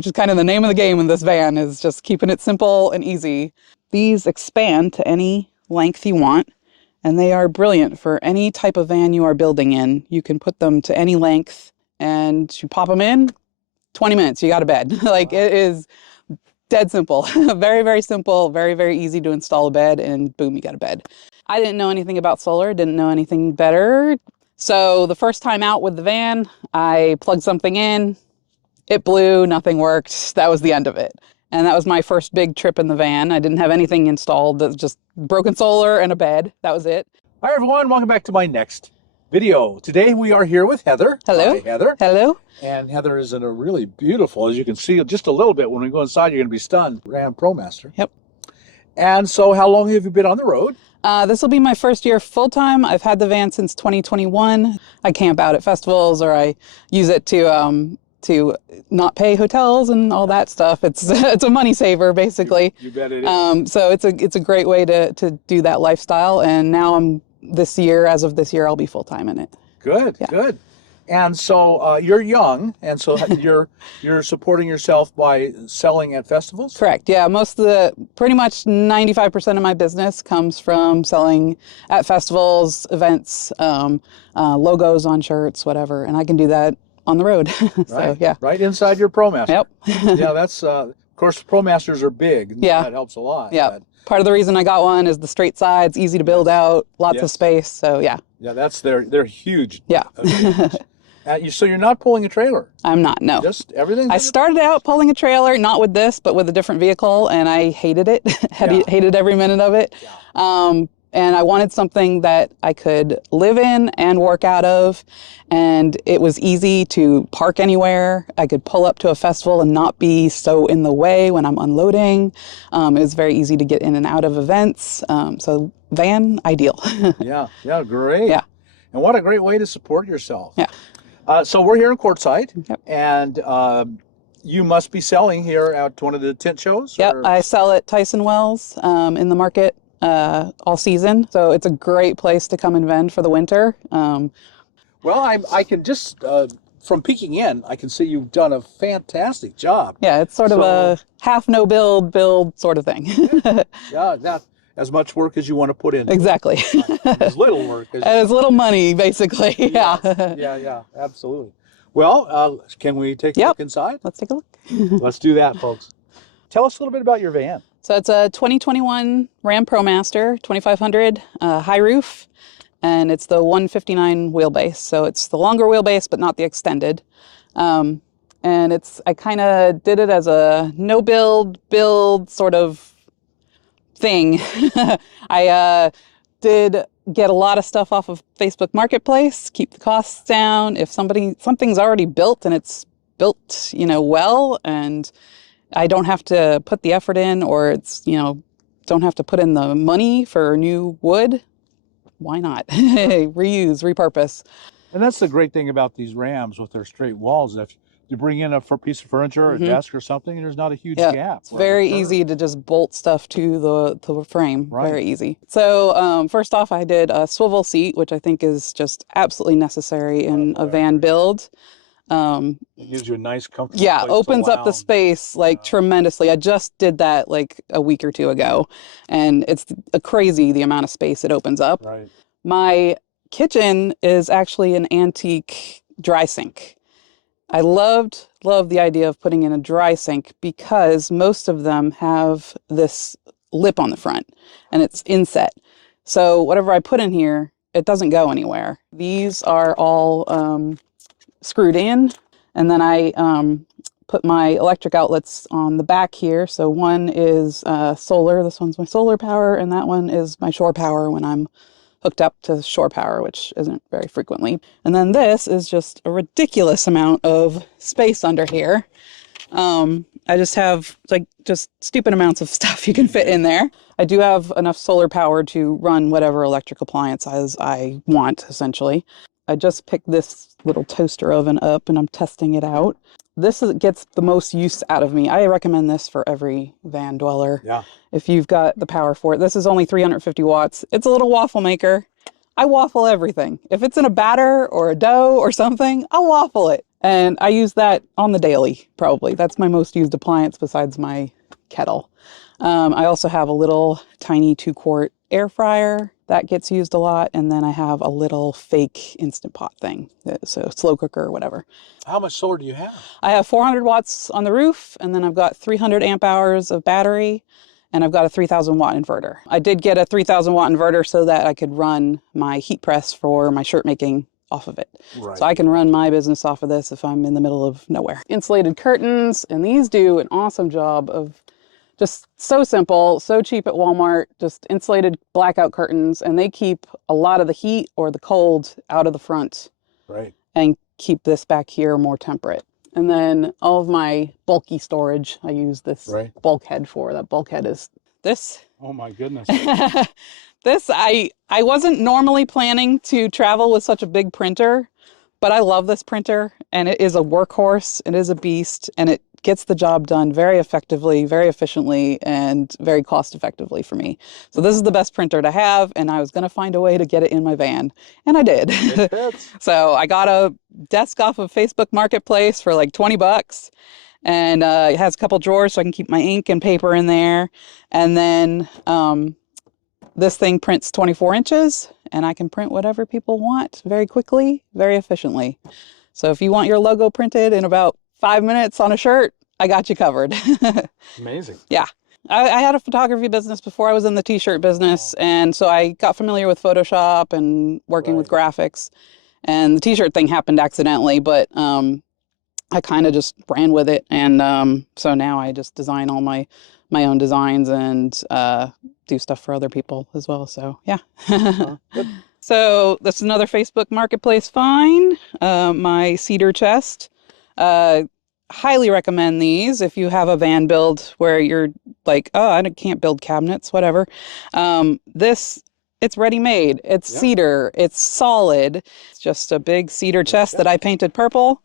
which is kind of the name of the game in this van, is just keeping it simple and easy. These expand to any length you want, and they are brilliant for any type of van you are building in. You can put them to any length, and you pop them in, 20 minutes, you got a bed. Like, wow. It is dead simple. Very, very simple, very, very easy to install a bed, and boom, you got a bed. I didn't know anything about solar, didn't know anything better. So the first time out with the van, I plugged something in, it blew, nothing worked. That was the end of it. And that was my first big trip in the van. I didn't have anything installed, just broken solar and a bed. That was it. Hi everyone, welcome back to my next video. Today we are here with Heather. Hello. Hi, Heather. Hello. And Heather is in a really beautiful, as you can see just a little bit when we go inside, you're going to be stunned, Ram ProMaster. Yep. And so how long have you been on the road? This will be my first year full-time. I've had the van since 2021. I camp out at festivals, or I use it to not pay hotels and all that stuff. It's a money saver, basically. You bet it is. So it's a great way to do that lifestyle. And now as of this year, I'll be full-time in it. Good, yeah. Good. And so you're young, and so you're supporting yourself by selling at festivals? Correct. Yeah, pretty much 95% of my business comes from selling at festivals, events, logos on shirts, whatever, and I can do that on the road. So, right. Yeah. Right inside your ProMaster. Yep. Yeah, that's of course ProMasters are big. Yeah. That helps a lot. Yeah. Part of the reason I got one is the straight sides, easy to build out, lots of space. So yeah. Yeah, they're huge. Yeah. So you're not pulling a trailer? I'm not, no. Just everything? I started out pulling a trailer, not with this, but with a different vehicle, and I hated it. Hated every minute of it. Yeah. And I wanted something that I could live in and work out of, and it was easy to park anywhere. I could pull up to a festival and not be so in the way when I'm unloading. It was very easy to get in and out of events. So van, ideal. Yeah, great. Yeah. And what a great way to support yourself. Yeah. So we're here in Quartzsite, yep. And you must be selling here at one of the tent shows? Yep, I sell at Tyson Wash in the market all season. So it's a great place to come and vend for the winter. Well, I can just, from peeking in, I can see you've done a fantastic job. Yeah, it's sort of a half no build sort of thing. Yeah, not as much work as you want to put in. Exactly. As little work. As little money, basically. Yeah. Yeah, absolutely. Well, can we take a look inside? Let's take a look. Let's do that, folks. Tell us a little bit about your van. So it's a 2021 Ram ProMaster 2500 High Roof, and it's the 159 wheelbase. So it's the longer wheelbase, but not the extended. And I kind of did it as a no build sort of thing. I did get a lot of stuff off of Facebook Marketplace, keep the costs down. If something's already built and it's built, well, and I don't have to put the effort in, or it's, don't have to put in the money for new wood, why not? Reuse, repurpose. And that's the great thing about these Rams with their straight walls. If you bring in a piece of furniture or a desk or something, there's not a huge gap. It's very easy to just bolt stuff to the frame. Right. Very easy. So first off, I did a swivel seat, which I think is just absolutely necessary in a van build. It gives you a nice, comfortable place opens up the space tremendously. I just did that like a week or two ago, and it's crazy the amount of space it opens up. Right. My kitchen is actually an antique dry sink. I loved the idea of putting in a dry sink because most of them have this lip on the front and it's inset. So whatever I put in here, it doesn't go anywhere. These are all screwed in, and then I put my electric outlets on the back here. So one is solar, this one's my solar power, and that one is my shore power when I'm hooked up to shore power, which isn't very frequently. And then this is just a ridiculous amount of space under here. I just have just stupid amounts of stuff you can fit in there. I do have enough solar power to run whatever electric appliances I want, essentially. I just picked this little toaster oven up and I'm testing it out. This gets the most use out of me. I recommend this for every van dweller. Yeah. If you've got the power for it. This is only 350 watts. It's a little waffle maker. I waffle everything. If it's in a batter or a dough or something, I'll waffle it. And I use that on the daily, probably. That's my most used appliance besides my kettle. I also have a little tiny 2-quart air fryer that gets used a lot. And then I have a little fake Instant Pot thing, so slow cooker or whatever. How much solar do you have? I have 400 watts on the roof, and then I've got 300 amp hours of battery, and I've got a 3,000 watt inverter. I did get a 3,000 watt inverter so that I could run my heat press for my shirt making off of it. Right. So I can run my business off of this if I'm in the middle of nowhere. Insulated curtains, and these do an awesome job of just so simple, so cheap at Walmart, just insulated blackout curtains, and they keep a lot of the heat or the cold out of the front. Right. And keep this back here more temperate. And then all of my bulky storage, I use this bulkhead for. That bulkhead is this. Oh my goodness. This, I wasn't normally planning to travel with such a big printer, but I love this printer, and it is a workhorse. It is a beast, and it gets the job done very effectively, very efficiently, and very cost effectively for me. So this is the best printer to have, and I was going to find a way to get it in my van, and I did. It fits. So I got a desk off of Facebook Marketplace for like 20 bucks, and it has a couple drawers so I can keep my ink and paper in there. And then this thing prints 24 inches, and I can print whatever people want very quickly, very efficiently. So if you want your logo printed in about 5 minutes on a shirt, I got you covered. Amazing. Yeah. I had a photography business before I was in the t-shirt business, and so I got familiar with Photoshop and working with graphics. And the t-shirt thing happened accidentally, but I kind of just ran with it. And so now I just design all my own designs and do stuff for other people as well. So yeah. So that's another Facebook Marketplace find. My cedar chest. Highly recommend these if you have a van build where you're like, oh, I can't build cabinets, whatever. It's ready-made. It's cedar. It's solid. It's just a big cedar chest that I painted purple,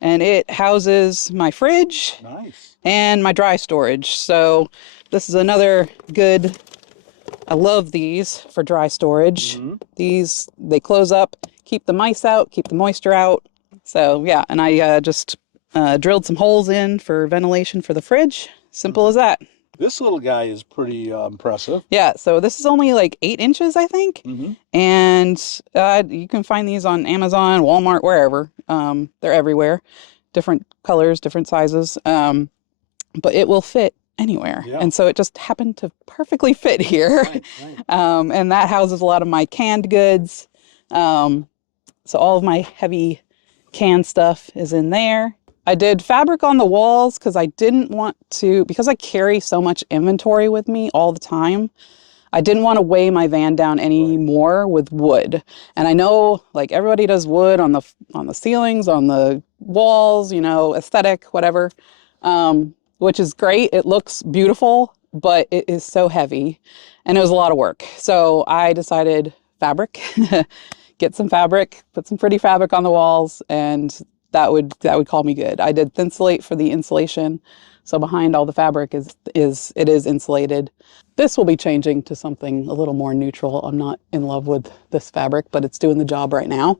and it houses my fridge and my dry storage. So this is another good, I love these for dry storage. These, they close up, keep the mice out, keep the moisture out. So yeah, and I just drilled some holes in for ventilation for the fridge. Simple as that. This little guy is pretty impressive. Yeah, so this is only like 8 inches, I think. And you can find these on Amazon, Walmart, wherever. They're everywhere. Different colors, different sizes. But it will fit anywhere. And so it just happened to perfectly fit here. And that houses a lot of my canned goods. So all of my heavy canned stuff is in there. I did fabric on the walls because I didn't want to, because I carry so much inventory with me all the time, I didn't want to weigh my van down anymore with wood. And I know like everybody does wood on the ceilings, on the walls, you know, aesthetic, whatever, which is great. It looks beautiful, but it is so heavy and it was a lot of work. So I decided fabric, get some fabric, put some pretty fabric on the walls, and that would call me good. I did Thinsulate for the insulation. So behind all the fabric is insulated. This will be changing to something a little more neutral. I'm not in love with this fabric, but it's doing the job right now.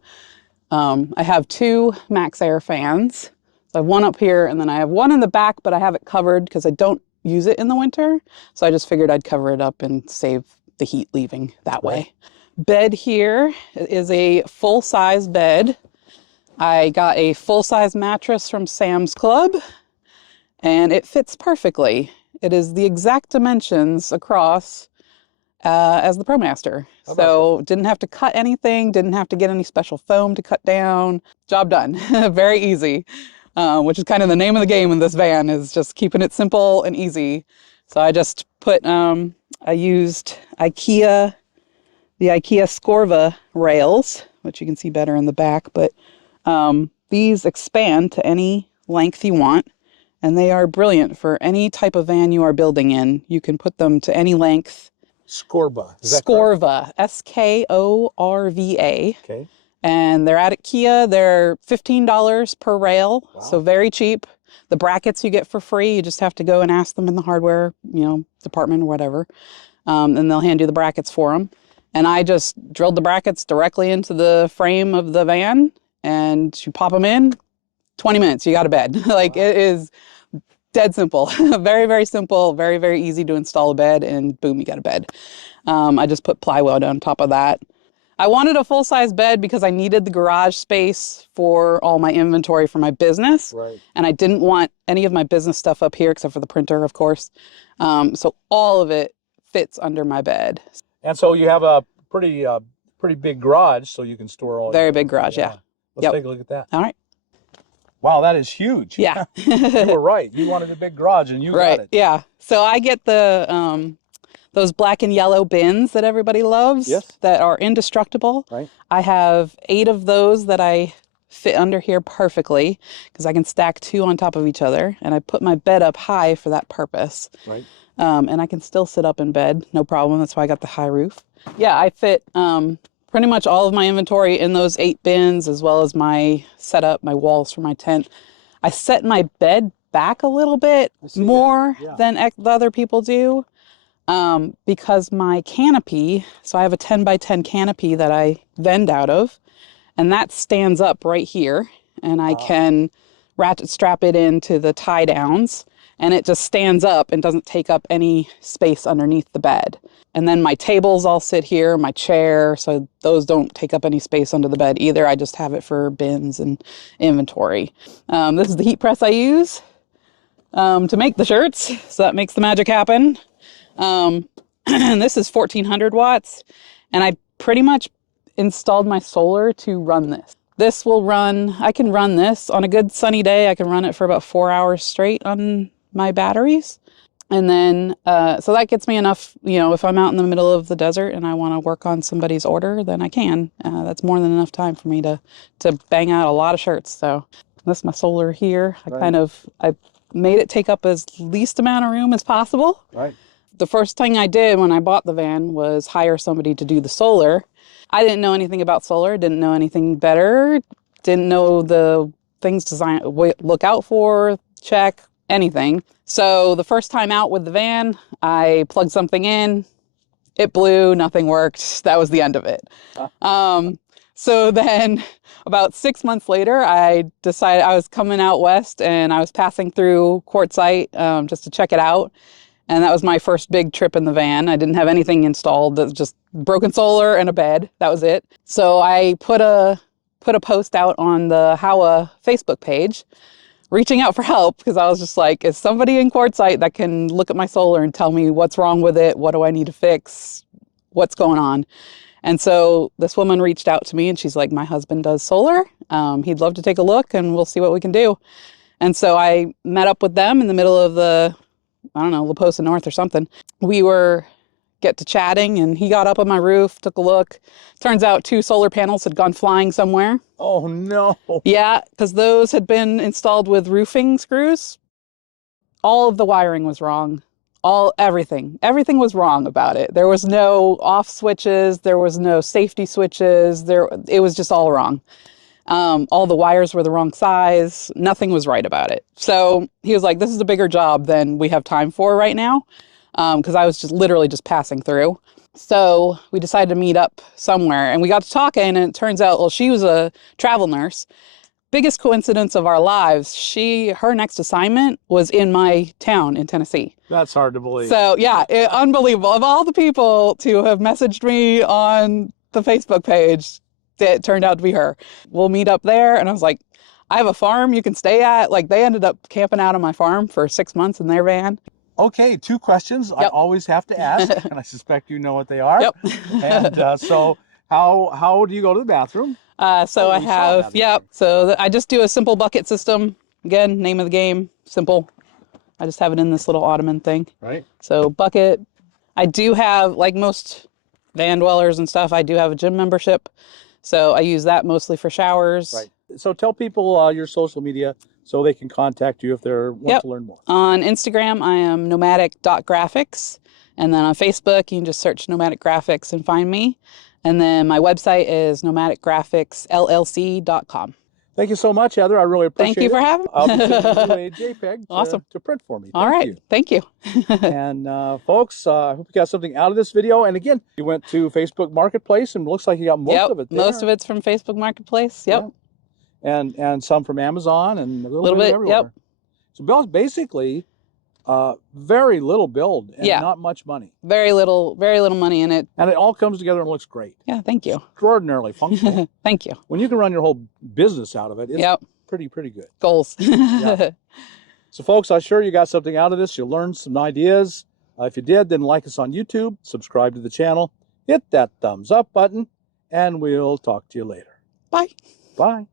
I have 2 Max Air fans. So I have one up here, and then I have one in the back, but I have it covered because I don't use it in the winter. So I just figured I'd cover it up and save the heat leaving that way. Bed here is a full-size bed. I got a full-size mattress from Sam's Club, and it fits perfectly. It is the exact dimensions across as the ProMaster. So didn't have to cut anything, didn't have to get any special foam to cut down. Job done. Very easy, which is kind of the name of the game in this van, is just keeping it simple and easy. So I just put, I used the IKEA Scorva rails, which you can see better in the back, but these expand to any length you want, and they are brilliant for any type of van you are building in. You can put them to any length. Scorva. Scorva, S-K-O-R-V-A. Okay. And they're at IKEA. They're $15 per rail, so very cheap. The brackets you get for free. You just have to go and ask them in the hardware, department or whatever, and they'll hand you the brackets for them. And I just drilled the brackets directly into the frame of the van, and you pop them in, 20 minutes, you got a bed. Like Wow. it is dead simple. Very, very simple, very, very easy to install a bed, and boom, you got a bed. I just put plywood on top of that. I wanted a full-size bed because I needed the garage space for all my inventory for my business. Right. And I didn't want any of my business stuff up here except for the printer, of course. So all of it fits under my bed. And so you have a pretty big garage, so you can store all Very your, big garage, yeah. Let's take a look at that. All right. Wow, that is huge. Yeah. You were right. You wanted a big garage, and you Right. got it. Yeah. So I get the those black and yellow bins that everybody loves. Yes. That are indestructible. Right. I have 8 of those that I fit under here perfectly because I can stack 2 on top of each other, and I put my bed up high for that purpose. Right. And I can still sit up in bed, no problem. That's why I got the high roof. Yeah, I fit pretty much all of my inventory in those 8 bins, as well as my setup, my walls for my tent. I set my bed back a little bit more than the other people do. Because my canopy, so I have a 10 by 10 canopy that I vend out of, and that stands up right here, and I can ratchet strap it into the tie downs, and it just stands up and doesn't take up any space underneath the bed. And then my tables all sit here, my chair, so those don't take up any space under the bed either. I just have it for bins and inventory. This is the heat press I use to make the shirts, so that makes the magic happen. And this is 1400 watts, and I pretty much installed my solar to run this. This will run, I can run this on a good sunny day. I can run it for about 4 hours straight on my batteries. And then, so that gets me enough, you know, if I'm out in the middle of the desert and I want to work on somebody's order, then I can. That's more than enough time for me to bang out a lot of shirts. So this is my solar here. I made it take up as least amount of room as possible. Right. The first thing I did when I bought the van was hire somebody to do the solar. I didn't know anything about solar, didn't know anything better, didn't know the things to look out for, check, anything. So the first time out with the van, I plugged something in, it blew, nothing worked. That was the end of it. So then about 6 months later, I decided I was coming out west and I was passing through Quartzsite just to check it out. And that was my first big trip in the van. I didn't have anything installed, just broken solar and a bed. That was it. So I put a post out on the Howa Facebook page, reaching out for help because I was just like, is somebody in Quartzsite that can look at my solar and tell me what's wrong with it? What do I need to fix? What's going on? And so this woman reached out to me and she's like, my husband does solar. He'd love to take a look and we'll see what we can do. And so I met up with them in the middle of the, I don't know, La Posa North or something. We get to chatting and he got up on my roof, took a look. Turns out 2 solar panels had gone flying somewhere. Oh no. Yeah, because those had been installed with roofing screws. All of the wiring was wrong. Everything was wrong about it. There was no off switches. There was no safety switches. It was just all wrong. All the wires were the wrong size. Nothing was right about it. So he was like, this is a bigger job than we have time for right now. Because I was just literally just passing through. So we decided to meet up somewhere and we got to talking and it turns out, well, she was a travel nurse. Biggest coincidence of our lives, her next assignment was in my town in Tennessee. That's hard to believe. So yeah, unbelievable. Of all the people to have messaged me on the Facebook page, it turned out to be her. We'll meet up there. And I was like, I have a farm you can stay at. Like they ended up camping out on my farm for 6 months in their van. Okay, 2 questions I always have to ask, and I suspect you know what they are. Yep. And so how do you go to the bathroom? So I just do a simple bucket system. Again, name of the game, simple. I just have it in this little ottoman thing. Right. So bucket. I do have, like most van dwellers and stuff, I do have a gym membership. So I use that mostly for showers. Right. So tell people your social media so they can contact you if they want to learn more. On Instagram, I am nomadic.graphics. And then on Facebook, you can just search Nomadic Graphics and find me. And then my website is nomadicgraphicsllc.com. Thank you so much, Heather. I really appreciate it. Thank you for having me. I'll be sending you a JPEG awesome. to print for me. All right. You. Thank you. And folks, I hope you got something out of this video. And again, you went to Facebook Marketplace and it looks like you got most of it there. Most of it's from Facebook Marketplace. Yep. and some from Amazon and a little bit bit, everywhere. yep. So basically, very little build and Yeah. not much money. Very little money in it. And it all comes together and looks great. Yeah, thank you. Extraordinarily functional. Thank you. When you can run your whole business out of it, it's pretty good. Goals. Yeah. So folks, I'm sure you got something out of this. You learned some ideas. If you did, then like us on YouTube, subscribe to the channel, hit that thumbs up button, and we'll talk to you later. Bye. Bye.